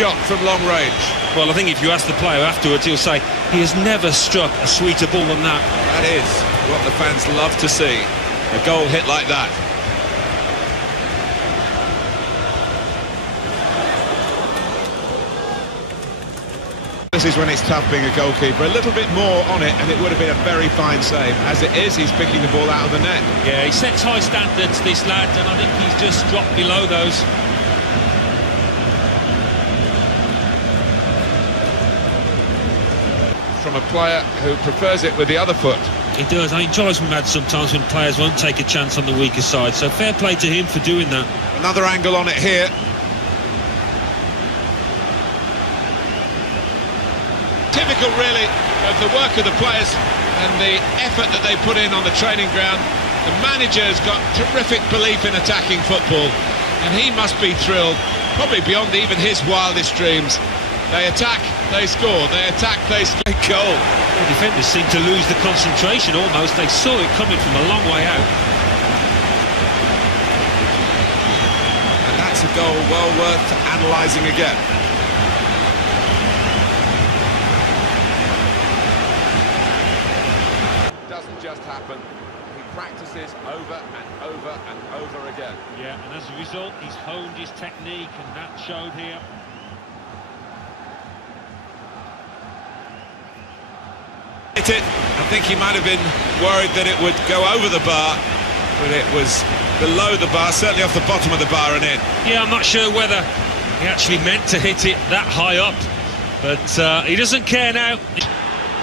shot from long range. Well, I think if you ask the player afterwards, he'll say he has never struck a sweeter ball than that. That is what the fans love to see, a goal hit like that. This is when it's tough being a goalkeeper. A little bit more on it and it would have been a very fine save. As it is, he's picking the ball out of the net. Yeah, he sets high standards, this lad, and I think he's just dropped below those. From a player who prefers it with the other foot. He does. He drives me mad sometimes when players won't take a chance on the weaker side, so fair play to him for doing that. Another angle on it here. Typical, really, of the work of the players and the effort that they put in on the training ground. The manager's got terrific belief in attacking football, and he must be thrilled, probably beyond even his wildest dreams. They attack, they score, they attack, they score. Goal. The defenders seem to lose the concentration almost. They saw it coming from a long way out. And that's a goal well worth analysing again. Doesn't just happen. He practices over and over and over again. Yeah, and as a result, he's honed his technique, and that showed here. I think he might have been worried that it would go over the bar, but it was below the bar, certainly off the bottom of the bar and in. Yeah, I'm not sure whether he actually meant to hit it that high up, but he doesn't care now.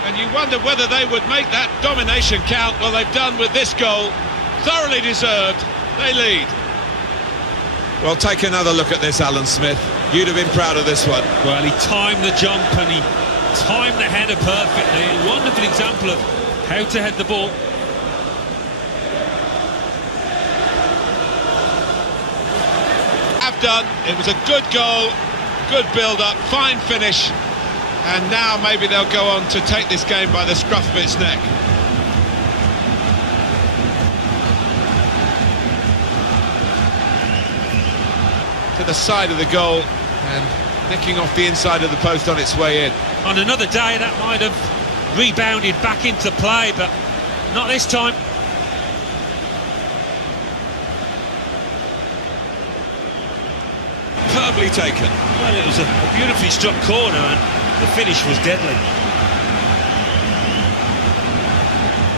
And you wonder whether they would make that domination count. Well, they've done with this goal. Thoroughly deserved. They lead. Well, take another look at this, Alan Smith. You'd have been proud of this one. Well, he timed the jump and he timed the header perfectly. A wonderful example of how to head the ball. Have done. It was a good goal, good build-up, fine finish, and now maybe they'll go on to take this game by the scruff of its neck. To the side of the goal and nicking off the inside of the post on its way in. On another day that might have rebounded back into play, but not this time. Superbly taken. Well, it was a beautifully struck corner and the finish was deadly.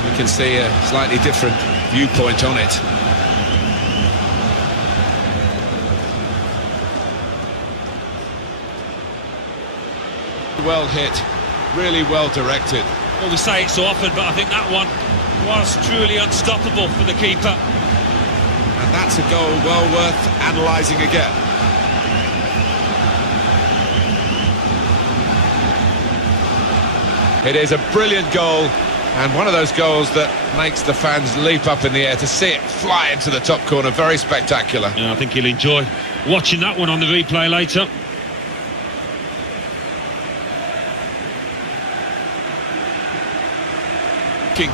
We can see a slightly different viewpoint on it. Well hit, really well directed. Well, we say it so often, but I think that one was truly unstoppable for the keeper. And that's a goal well worth analysing again. It is a brilliant goal, and one of those goals that makes the fans leap up in the air to see it fly into the top corner. Very spectacular. Yeah, I think he'll enjoy watching that one on the replay later.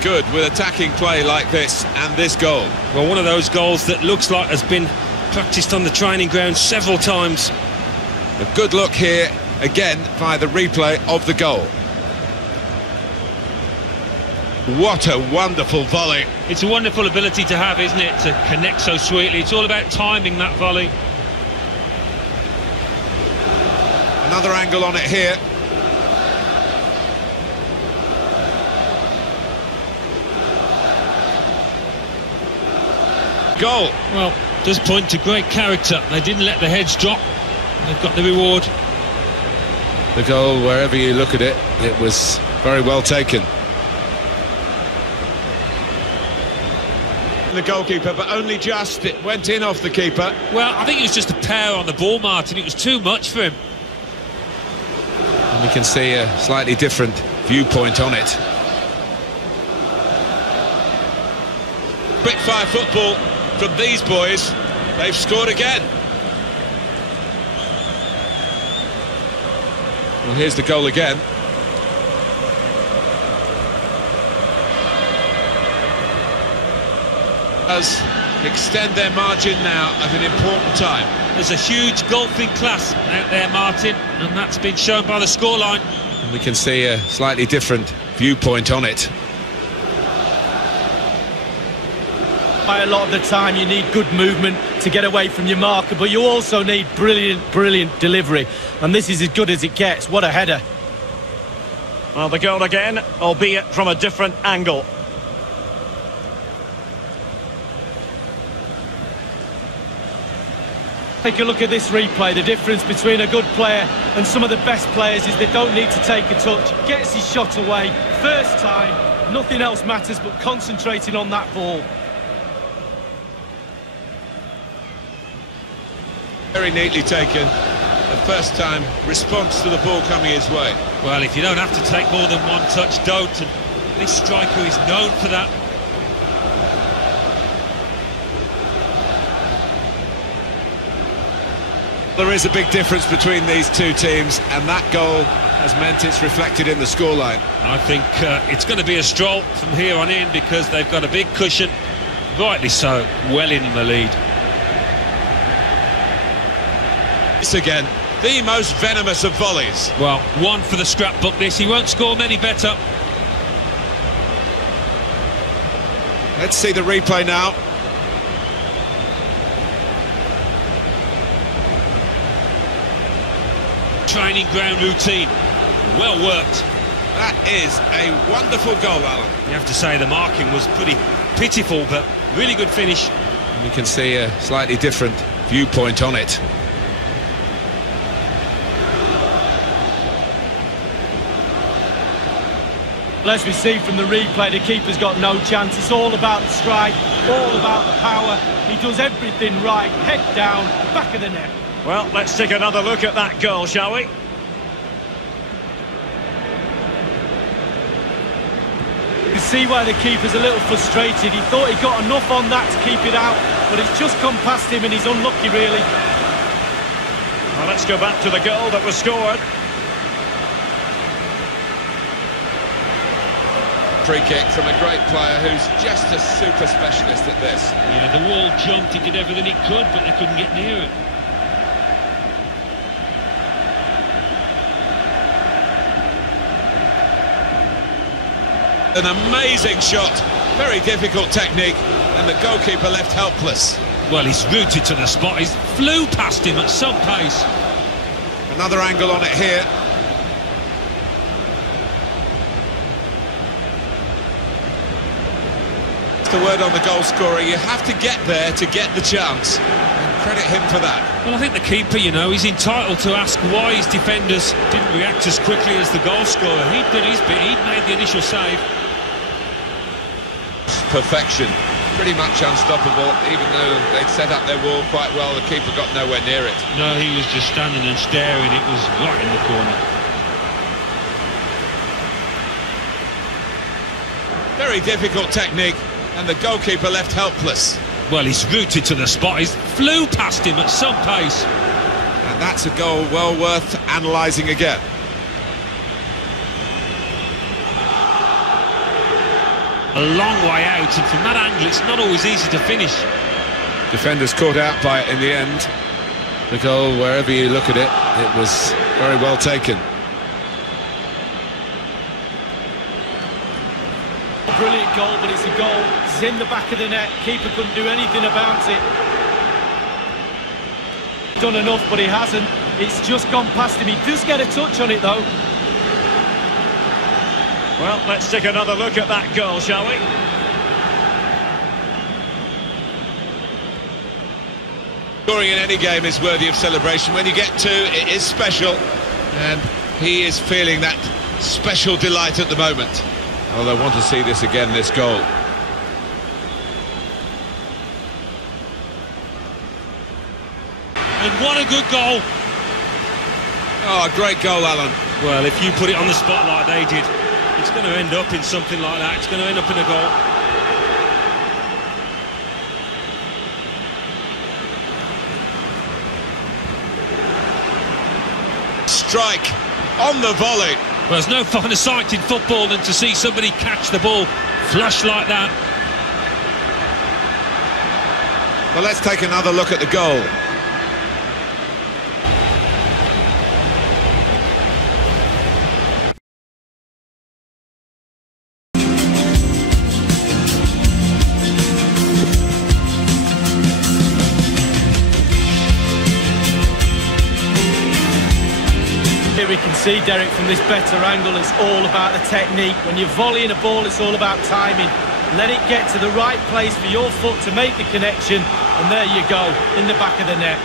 Good with attacking play like this and this goal. Well, one of those goals that looks like has been practiced on the training ground several times. A good look here again by the replay of the goal. What a wonderful volley. It's a wonderful ability to have, isn't it, to connect so sweetly. It's all about timing that volley. Another angle on it here. Goal. Well, does point to great character. They didn't let the heads drop. They've got the reward. The goal, wherever you look at it, it was very well taken. The goalkeeper, but only just. It went in off the keeper. Well, I think it was just a pair on the ball, Martin. It was too much for him. And we can see a slightly different viewpoint on it. Quick fire football from these boys. They've scored again. Well, here's the goal again. extend their margin now at an important time. There's a huge golfing class out there, Martin, and that's been shown by the scoreline. And we can see a slightly different viewpoint on it. By a lot of the time you need good movement to get away from your marker, but you also need brilliant delivery, and this is as good as it gets. What a header. Well, the goal again, albeit from a different angle. Take a look at this replay. The difference between a good player and some of the best players is they don't need to take a touch. Gets his shot away, first time, nothing else matters but concentrating on that ball. Very neatly taken. The first time response to the ball coming his way. Well, if you don't have to take more than one touch, don't. And this striker is known for that. There is a big difference between these two teams, and that goal has meant it's reflected in the scoreline. I think it's going to be a stroll from here on in because they've got a big cushion. Rightly so, well in the lead. Again, the most venomous of volleys. Well, one for the scrapbook this. He won't score many better. Let's see the replay now. Training ground routine. Well worked. That is a wonderful goal, Alan. You have to say the marking was pretty pitiful, but really good finish. And we can see a slightly different viewpoint on it. Well, as we see from the replay, the keeper's got no chance. It's all about the strike, all about the power. He does everything right, head down, back of the net. Well, let's take another look at that goal, shall we? You can see why the keeper's a little frustrated. He thought he got enough on that to keep it out, but it's just come past him and he's unlucky, really. Well, let's go back to the goal that was scored. Free kick from a great player who's just a super specialist at this. Yeah, the wall jumped, he did everything he could, but they couldn't get near it. An amazing shot, very difficult technique, and the goalkeeper left helpless. Well, he's rooted to the spot, he's flew past him at some pace. Another angle on it here. The word on the goal scorer, you have to get there to get the chance, and credit him for that. Well, I think the keeper, you know, he's entitled to ask why his defenders didn't react as quickly as the goal scorer. He'd done his bit, he'd made the initial save. Perfection, pretty much unstoppable, even though they'd set up their wall quite well, the keeper got nowhere near it. No, he was just standing and staring, it was right in the corner. Very difficult technique, and the goalkeeper left helpless. Well, he's rooted to the spot, he's flew past him at some pace. And that's a goal well worth analysing again. A long way out, and from that angle it's not always easy to finish. Defenders caught out by it in the end. The goal, wherever you look at it, it was very well taken. Brilliant goal, but it's a goal. It's in the back of the net. Keeper couldn't do anything about it. Done enough, but he hasn't. It's just gone past him. He does get a touch on it, though. Well, let's take another look at that goal, shall we? Scoring in any game is worthy of celebration. When you get two, it is special, and he is feeling that special delight at the moment. Well, I want to see this again, this goal. And what a good goal. Oh, a great goal, Alan. Well, if you put it on the spot like they did, it's going to end up in something like that. It's going to end up in a goal. Strike on the volley. Well, there's no finer sight in football than to see somebody catch the ball flush like that. Well, let's take another look at the goal. Here we can see, Derek, from this better angle, it's all about the technique. When you're volleying a ball, it's all about timing. Let it get to the right place for your foot to make the connection, and there you go, in the back of the net.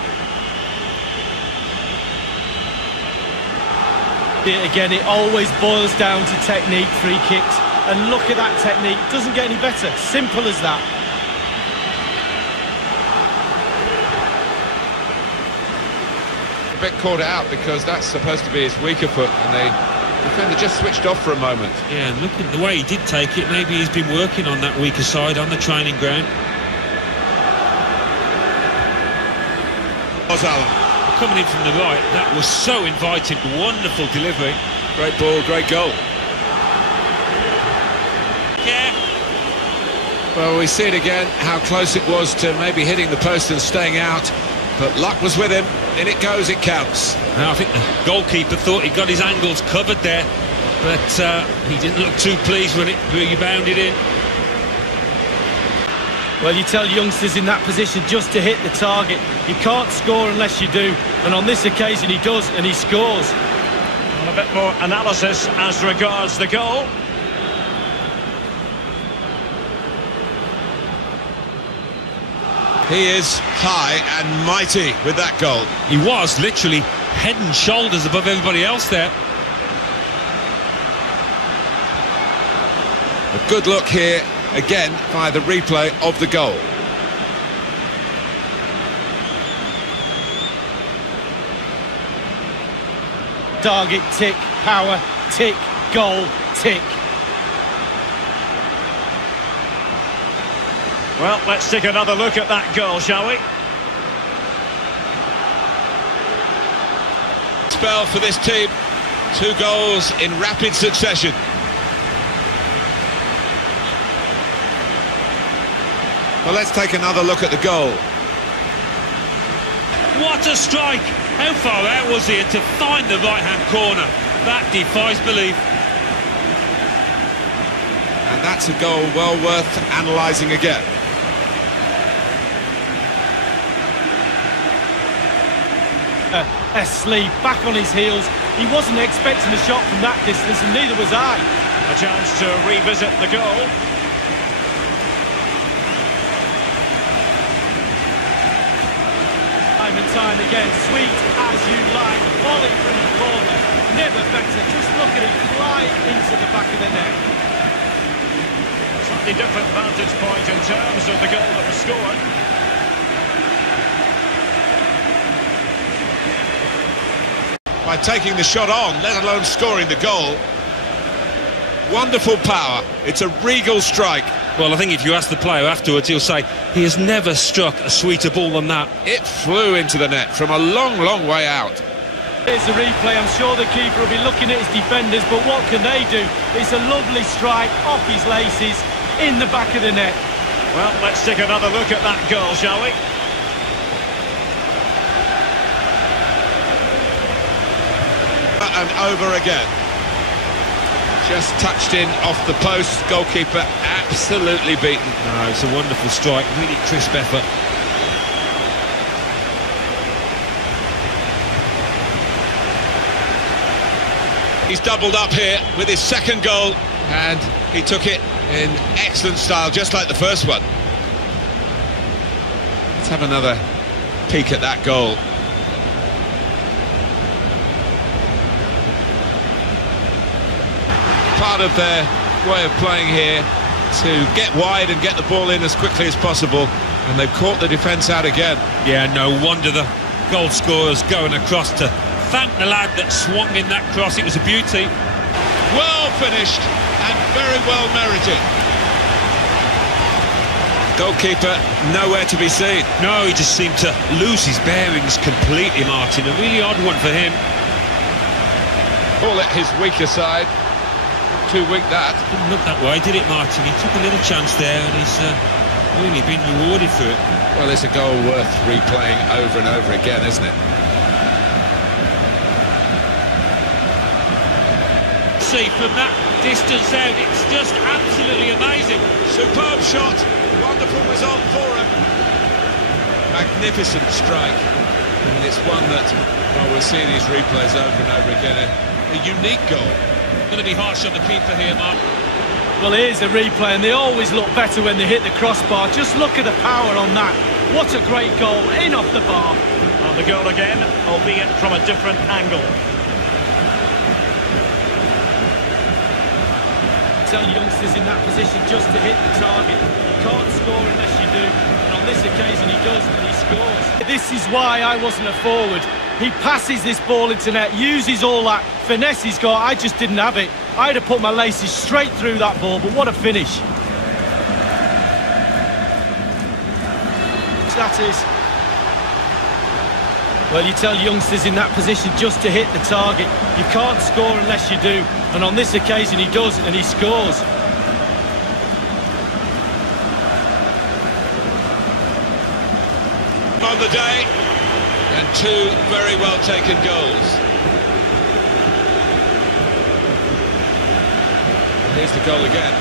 Again, it always boils down to technique, free kicks. And look at that technique, doesn't get any better, simple as that. A bit caught out because that's supposed to be his weaker foot, and the defender just switched off for a moment. Yeah, and look at the way he did take it. Maybe he's been working on that weaker side on the training ground. Coming in from the right, that was so inviting. Wonderful delivery. Great ball, great goal. Yeah. Well, we see it again, how close it was to maybe hitting the post and staying out. But luck was with him. In it goes, it counts. Now, I think the goalkeeper thought he got his angles covered there, but he didn't look too pleased when it rebounded in. Well, you tell youngsters in that position just to hit the target. You can't score unless you do, and on this occasion he does, and he scores. Well, a bit more analysis as regards the goal. He is high and mighty with that goal. He was literally head and shoulders above everybody else there. A good look here, again, by the replay of the goal. Target, tick, power, tick, goal, tick. Well, let's take another look at that goal, shall we? Spell for this team. 2 goals in rapid succession. Well, let's take another look at the goal. What a strike! How far out was he to find the right-hand corner? That defies belief. And that's a goal well worth analysing again. Sleeve back on his heels. He wasn't expecting a shot from that distance, and neither was I. A chance to revisit the goal. Time and time again, sweet as you like, volley from the corner, never better. Just look at it fly into the back of the net. A slightly different vantage point in terms of the goal that was scored. By taking the shot on, let alone scoring the goal. Wonderful power. It's a regal strike. Well, I think if you ask the player afterwards, he'll say he has never struck a sweeter ball than that. It flew into the net from a long, long way out. Here's the replay. I'm sure the keeper will be looking at his defenders, but what can they do? It's a lovely strike off his laces in the back of the net. Well, let's take another look at that goal, shall we? And over again. Just touched in off the post. Goalkeeper absolutely beaten. No, it's a wonderful strike, really crisp effort. He's doubled up here with his second goal, and he took it in excellent style, just like the first one. Let's have another peek at that goal. Part of their way of playing here to get wide and get the ball in as quickly as possible, and they've caught the defence out again. Yeah, no wonder the goal scorer's going across to thank the lad that swung in that cross. It was a beauty. Well finished and very well merited. Goalkeeper nowhere to be seen. No, he just seemed to lose his bearings completely, Martin. A really odd one for him. Call it his weaker side. Too weak that. Didn't look that way, did it, Martin? He took a little chance there, and he's Really been rewarded for it. Well, it's a goal worth replaying over and over again, isn't it? See, from that distance out, it's just absolutely amazing. Superb shot, wonderful result for him. Magnificent strike, and it's one that, well, we'll see these replays over and over again. A unique goal. Going to be harsh on the keeper here, Mark. Well, here's a replay, and they always look better when they hit the crossbar. Just look at the power on that. What a great goal, in off the bar. On the goal again, albeit from a different angle. Tell youngsters in that position just to hit the target. You can't score unless you do, and on this occasion he does, and he scores. This is why I wasn't a forward. He passes this ball into net, uses all that finesse he's got. I just didn't have it. I'd have put my laces straight through that ball, but what a finish. That is. Well, you tell youngsters in that position just to hit the target. You can't score unless you do, and on this occasion he does, and he scores. On the day, and two very well taken goals. Here's the goal again.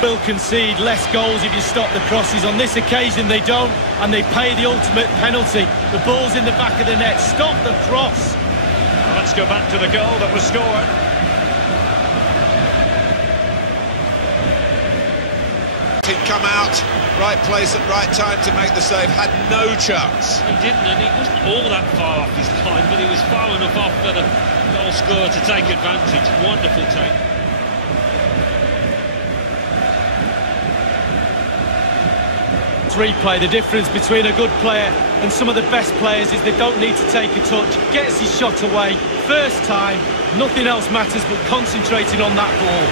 Will concede less goals if you stop the crosses. On this occasion they don't, and they pay the ultimate penalty. The ball's in the back of the net. Stop the cross. Well, let's go back to the goal that was scored. He'd come out, right place at right time to make the save, had no chance. He didn't, and he wasn't all that far off his line, but he was far enough off for the goal scorer to take advantage. Wonderful take. Replay, the difference between a good player and some of the best players is they don't need to take a touch. Gets his shot away, first time, nothing else matters but concentrating on that ball.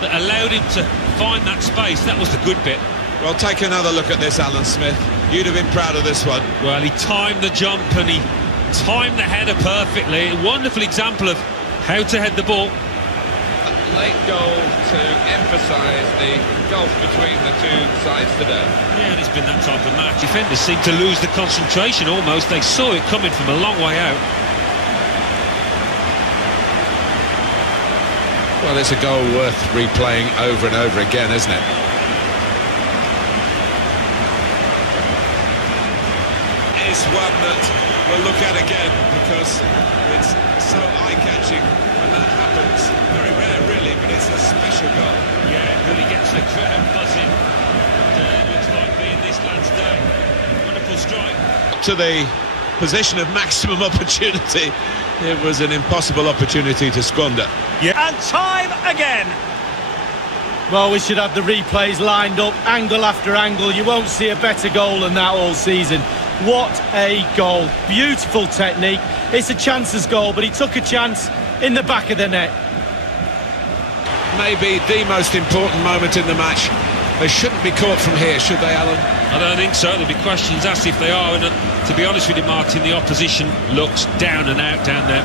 That allowed him to find that space. That was the good bit. Well, take another look at this, Alan Smith. You'd have been proud of this one. Well, he timed the jump and he timed the header perfectly. A wonderful example of how to head the ball. A late goal to emphasise the gulf between the two sides today. Yeah, and it's been that type of match. Defenders seem to lose the concentration almost. They saw it coming from a long way out. Well, it's a goal worth replaying over and over again, isn't it? It's one that we'll look at again because it's so eye-catching when that happens. Very rare, really, but it's a special goal. Yeah, it really gets the crowd buzzing. And, looks like being this lad's day. Wonderful strike. To the position of maximum opportunity, it was an impossible opportunity to squander. Yeah. And time again. Well, we should have the replays lined up, angle after angle. You won't see a better goal than that all season. What a goal. Beautiful technique. It's a chances goal, but he took a chance in the back of the net. Maybe the most important moment in the match. They shouldn't be caught from here, should they, Alan? I don't think so. There'll be questions asked if they are. And to be honest with you, Martin, the opposition looks down and out down there.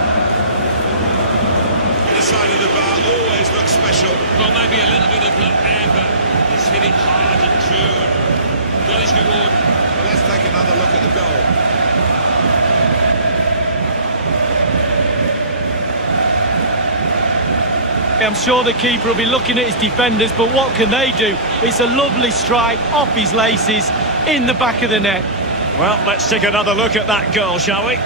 The side of the bar always looks special. Well, maybe a little bit of luck there, but he's hitting hard and true and got his reward. Well, let's take another look at the goal. I'm sure the keeper will be looking at his defenders, but what can they do? It's a lovely strike off his laces in the back of the net. Well, let's take another look at that goal, shall we?